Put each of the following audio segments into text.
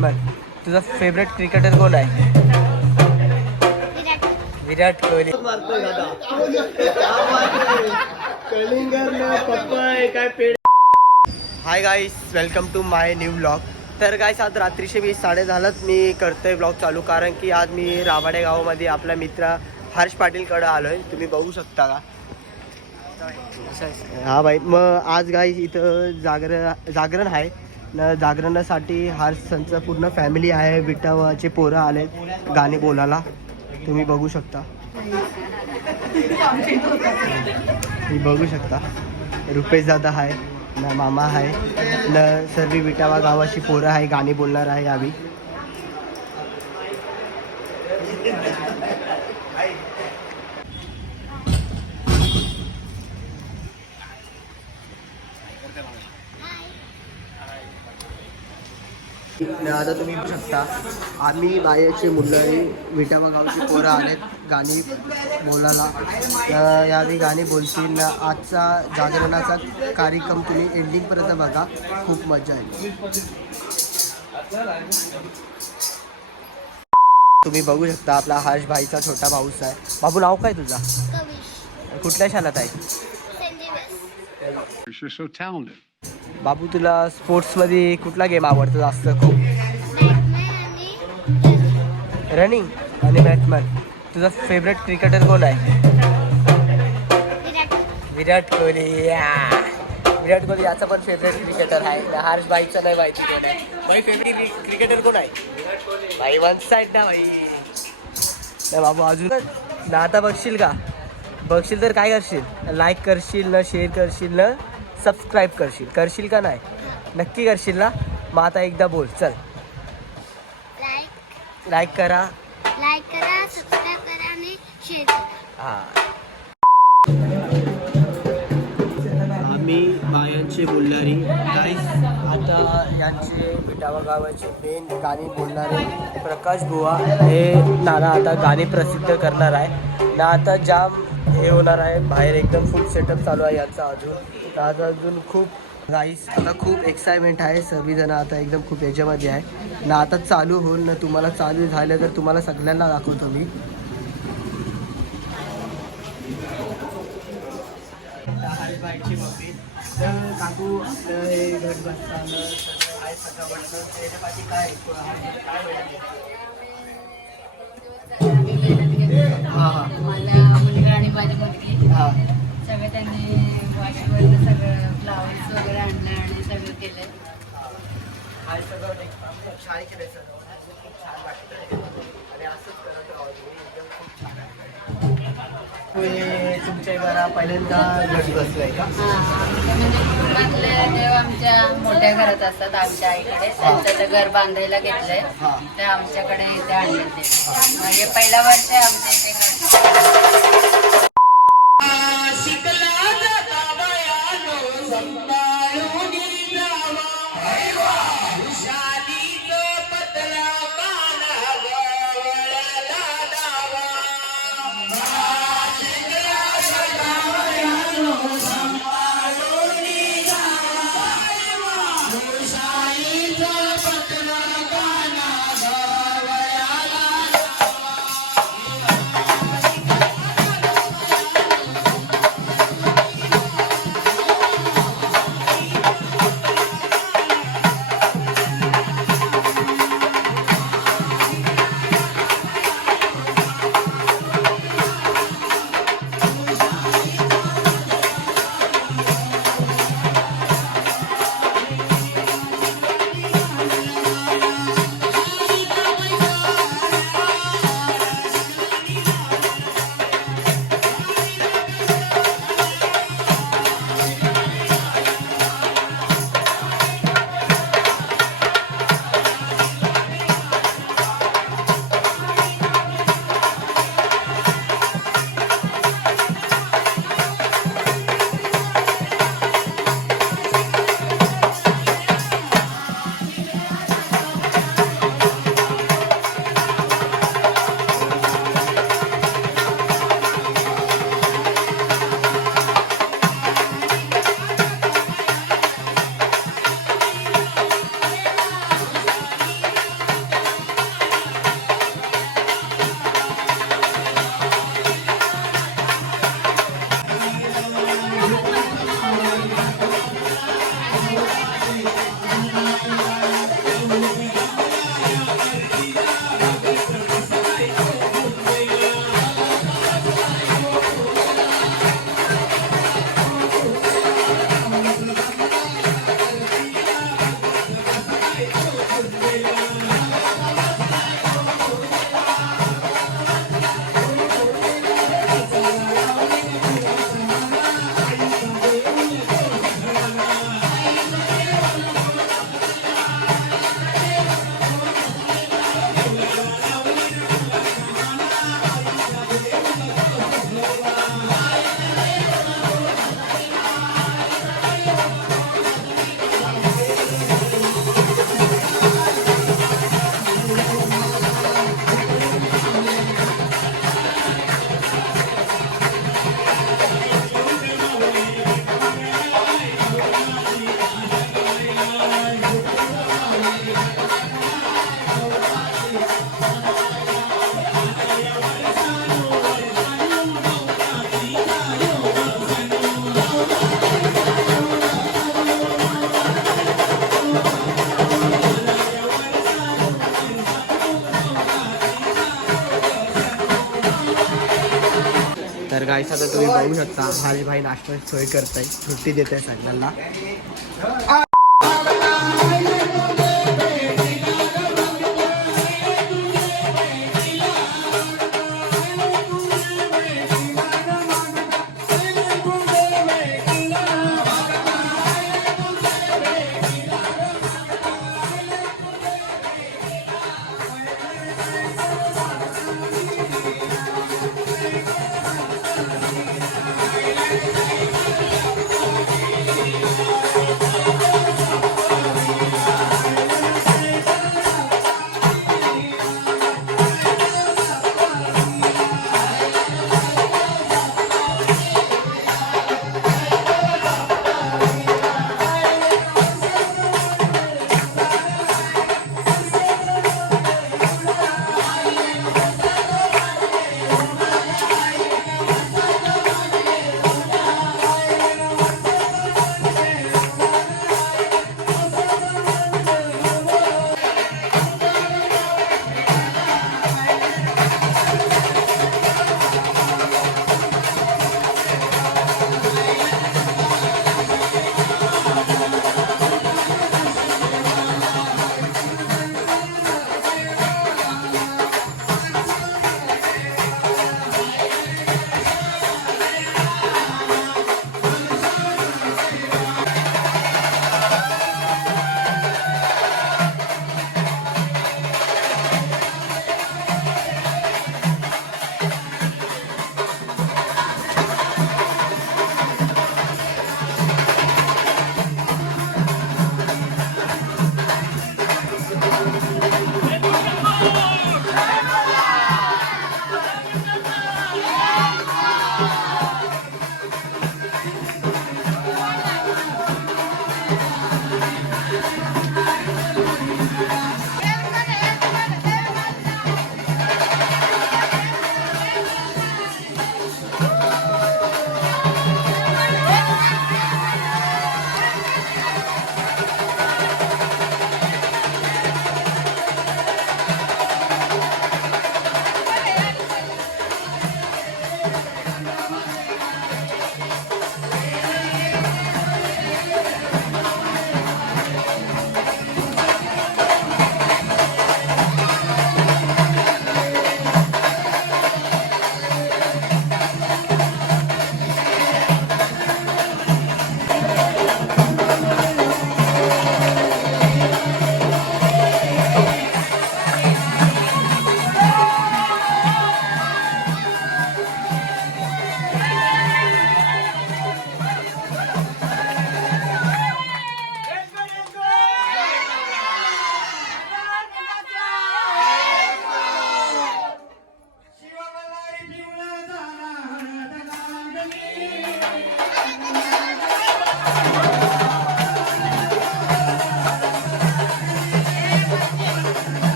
Batsman. तुझा favourite cricketer कोण आहे? Virat Kohli. Hi guys, welcome to my new blog. तर गाईस आज रात्रीचे मी 10:30 मी करतोय ब्लॉग चालू, कारण की आज मी रावाडे गावामध्ये आपला मित्र हर्ष पाटीलकडे आलो आहे. तुम्ही बघू शकता का? हा भाई. मग आज गाईस इथं जागरण आहे न. जागरणासाठी हर्षचं पूर्ण फॅमिली आहे. विटावाचे पोरं आलेत गाणे बोलायला. तुम्ही बघू शकता. तुम्ही बघू शकता. रुपेश दादा आहे न, मामा आहे न, सर्व विटावा गावाची पोरं आहे, गाणी बोलणार आहे यावी. आता तुम्ही बघू शकता आम्ही बायाचे मुलं विटावा गावची पोरं आलेत गाणी बोलायला. यावेळी गाणी बोलतील न. आजचा जागरणाचा कार्यक्रम तुम्ही एंडिंगपर्यंत बघा, खूप मजा येईल. तुम्ही बघू शकता आपला हर्ष भाईचा छोटा भाऊच आहे. बाबू नाव काय तुझा? कुठल्या शाळेत आहे बाबू? तुला स्पोर्ट्समध्ये कुठला गेम आवडतो जास्त? खूप रनिंग आणि बॅट्समन. तुझा फेवरेट क्रिकेटर कोण आहे? विराट कोहली. विराट कोहली याचा पण फेवरेट क्रिकेटर आहे. हर्ष भाईचा नाही माहिती कोण आहे. भाई फेवरेट क्रिकेटर कोण आहे? भाई वन साईड ना भाई. नाही बाबू अजून ना. आता बघशील का? बघशील तर काय करशील? लाईक करशील ना, शेअर करशील ना, सबस्क्राईब करशील का नाही? नक्की करशील ना? मग आता एकदा बोल चल. लाईक करा, सबस्क्राईब करा आणि शेअर करा. हां. आम्ही बायांचे बोलणारी गाईस. आता यांचे विटावा गावाचे मेन गाणी बोलणारे प्रकाश बुवा हे नाना आता गाणी प्रसिद्ध करणार आहे ना. आता जाम हे होणार आहे बाहेर, एकदम फुल सेटअप चालू आहे यांचा अजून. आज अजून खूप गाईस आता खूप एक्साइटमेंट आहे. सर्वजण आता एकदम खूप याच्यामध्ये आहे ना. आता चालू होईल ना. तुम्हाला चालू झालं तर तुम्हाला सगळ्यांना दाखवतो मी. हरिबाईची मम्मी तर काकू आपलं हे घर बसताना सगळं आहे सजावटलं. त्याच्यापाठी काय हां हां मला मुलगा आणि माझी मुलगी हां सगळं त्यांनी वाशीवरनं सगळं फ्लावर्स वगैरे आणलं आणि सगळं केलं. हा सगळं खूप छान केलं आहे. सगळं खूप छान वाटतं आणि असंच करत राहू. एकदम खूप छान आहे. तुमच्या घरा पहिल्यांदा गट बसलं आहे का? म्हणजे कुटुंबातले देव आमच्या मोठ्या घरात असतात. आमच्या आईकडे त्यांचं ते घर बांधायला घेतलंय, ते आमच्याकडे इथे आणले. ते म्हणजे पहिल्या वर्ष आमच्या इथे गाईस आता तुम्ही बघू शकता माझे भाई नाश्त्याची सोय करताय सुट्टी देत आहे सगळ्यांना.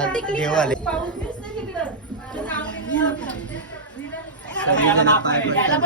आता देव आले. सगळेजण पाय पडतात.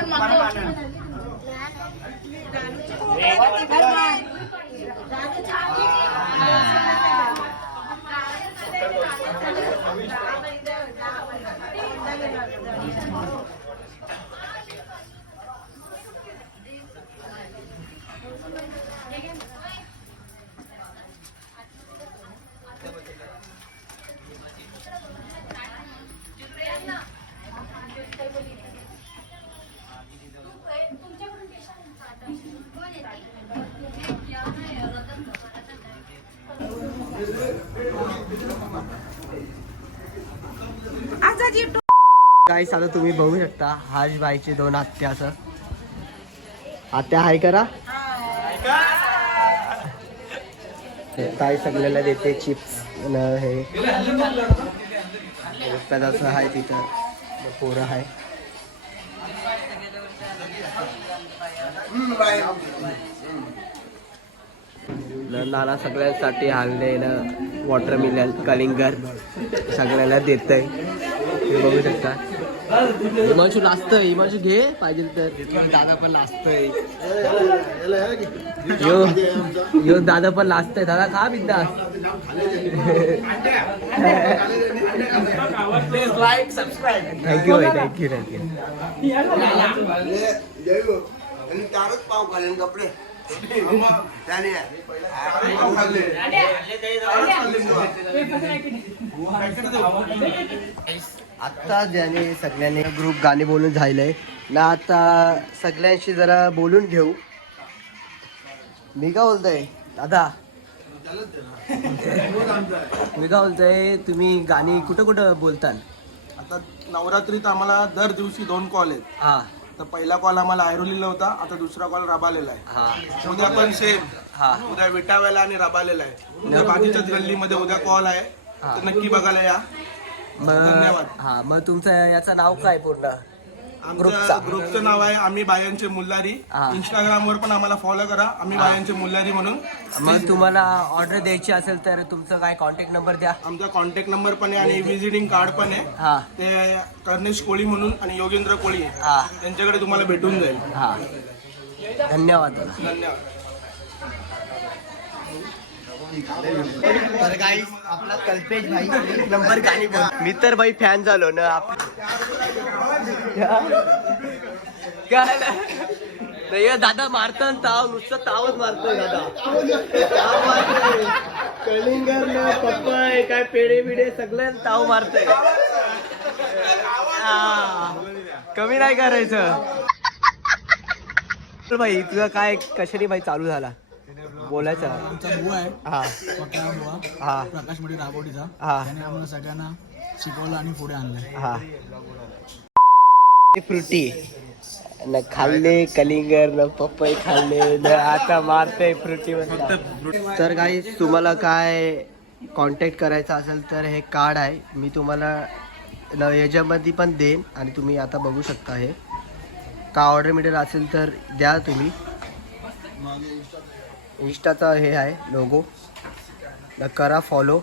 काही आता तुम्ही बघू शकता हाज बाईचे दोन आत्या असं. आत्या हाय करा. ताई सगळ्याला देते चिप्स हे असं आहे तिथं पोरं आहे. नाना सगळ्यांसाठी हालले ना वॉटरमेलन कलिंगर सगळ्याला देतय. हे बघू शकता. हिमांशू लाजतय. हिमांशू घे पाहिजे तर. दादा पण लाजतय. यो दादा पण लाजतय. दादा खा बिंदास. थँक्यू भाई थँक्यू थँक्यू. पाव घालेन कपडे आता ज्याने सगळ्यांनी ग्रुप गाणे बोलून झालंय ना. आता सगळ्यांशी जरा बोलून घेऊ. मी काय बोलतोय दादा. मी काय बोलतोय तुम्ही गाणी कुठं कुठं बोलताल. आता नवरात्रीत आम्हाला दर दिवशी 2 कॉल आहेत. हा तर पहिला कॉल आम्हाला ऐरोलीला होता. आता दुसरा कॉल रबालेला आहे. हा उद्या पण सेम. हा उद्या विटाव्याला आणि रबालेला आहे. उद्या बाजूच्याच गल्लीमध्ये उद्या कॉल आहे. तर नक्की बघायला या. धन्यवाद. हा मग तुमचं याचं नाव काय पूर्ण. आमच्या ग्रुपचं नाव आहे आम्ही बायांचे मुल्लारी. हा. इंस्टाग्राम वर पण आम्हाला फॉलो करा आम्ही बायांचे मुल्लारी म्हणून. मग तुम्हाला ऑर्डर द्यायची असेल तर तुमचं काय कॉन्टॅक्ट नंबर द्या. आमचा कॉन्टॅक्ट नंबर पण आहे आणि व्हिजिटिंग कार्ड पण आहे. हा ते कर्णेश कोळी म्हणून आणि योगेंद्र कोळी आहे. हा त्यांच्याकडे तुम्हाला भेटून जाईल. हा धन्यवाद. धन्यवाद. तर काही आपला कल्पेश भाई एक नंबर गाणी बोल. मी तर भाई फॅन झालो ना. काय नाही दादा मारतो ताव नुसतं तावच मारतोय दादा. ताव मारतोय कलिंगर न पप्पाय काय पेढे बिडे सगळ्यांना ताव मारतोय. कमी नाही करायचं. भाई तुझा काय कशाने भाई चालू झाला बोलायचं. आमचा बुवा आहे हा पक्का बुवा हा प्रकाश मध्ये राबोडीचा. हा त्याने आम्हाला सगळ्यांना शिकवलं आणि पुढे आणलंय. हा फ्रुटी न खाल्ले कलिंगर न पपई खाल्ले न आता मारते फ्रुटी. तर काही तुम्हाला काय कॉन्टॅक्ट करायचा असेल तर हे कार्ड आहे. मी तुम्हाला याच्यामध्ये पण देईन आणि तुम्ही आता बघू शकता. हे का ऑर्डर मिळेल असेल तर द्या तुम्ही. इंस्टाचा हे आहे लोगो. करा फॉलो.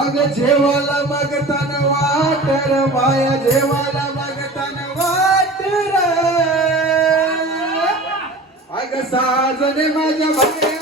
अग जेवाला मागतान वाटर माया जेवाला मागतान वाटर अग साजने माझ्या बाया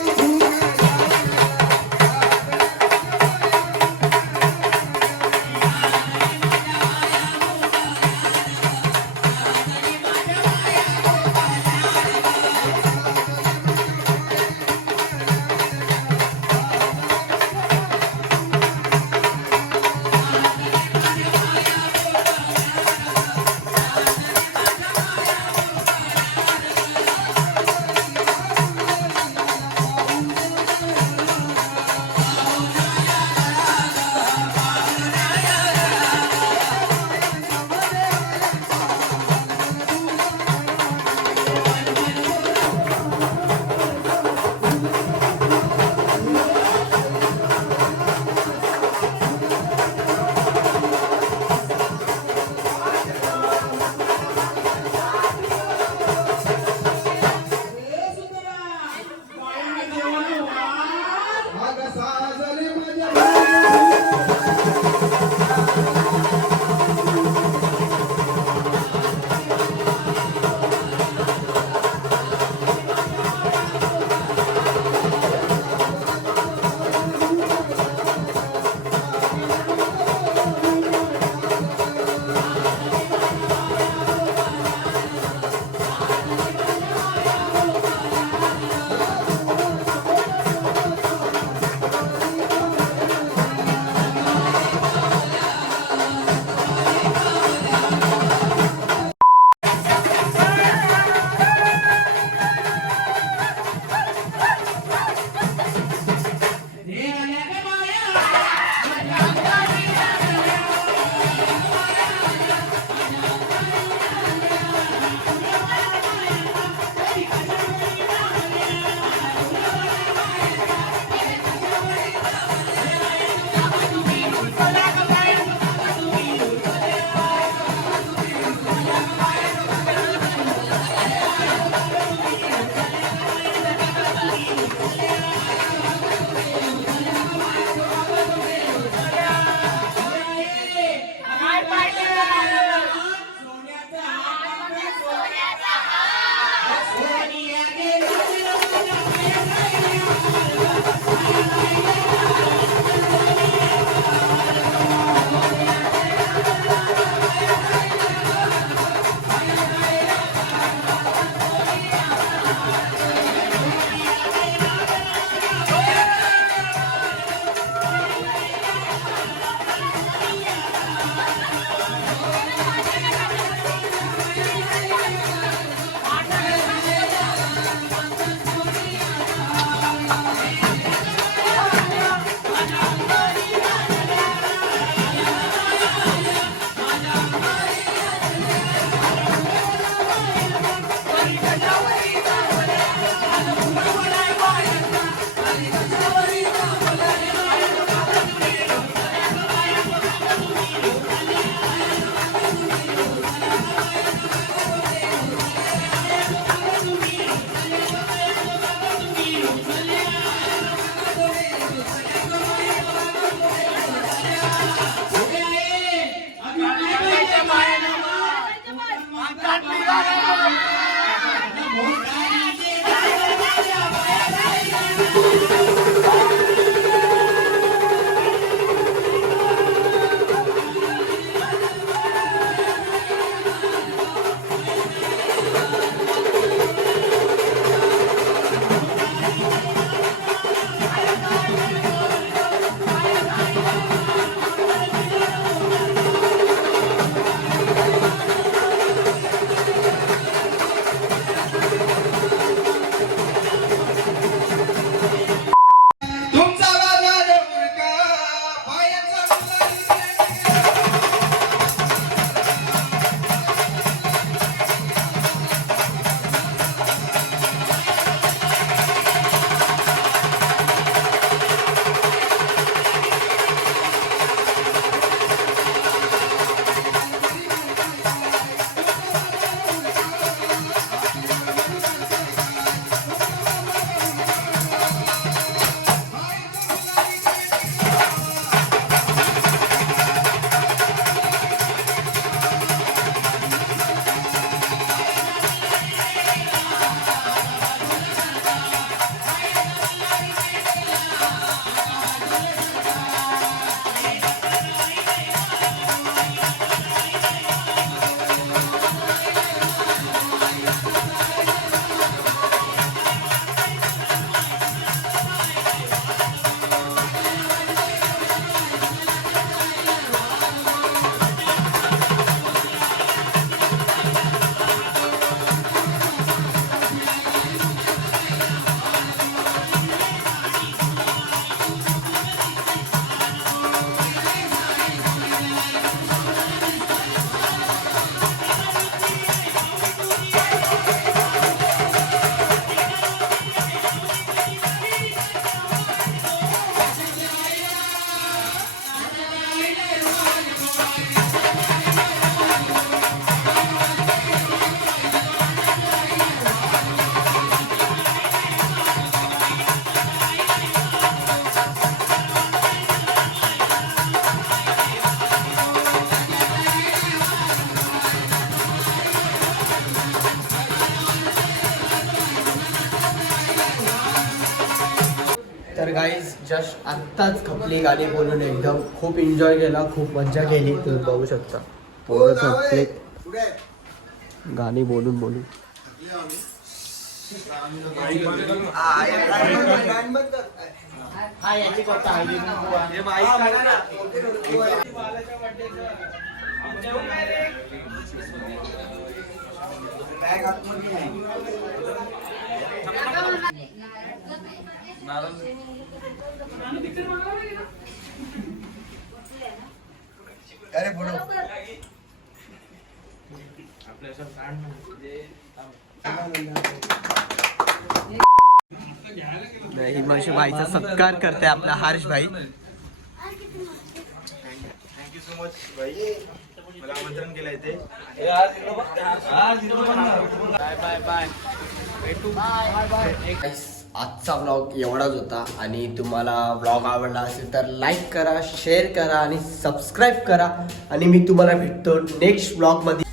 तर गाईज जस्ट आत्ताच खपली गाणी बोलून एकदम खूप एन्जॉय केला, खूप मजा केली. तुम्ही बघू शकता पोरं झोपले गाणी बोलून बोलून. हिमांशू भाईचा सत्कार करते आपला हर्ष भाई. थँक्यू सो मच भाई, मला आमंत्रण केलं इथे. आजचा व्लॉग एवढाच होता आणि तुम्हाला व्लॉग आवडला असेल तर लाईक करा, शेअर करा आणि सबस्क्राईब करा. आणि मी तुम्हाला भेटतो नेक्स्ट व्लॉगमध्ये.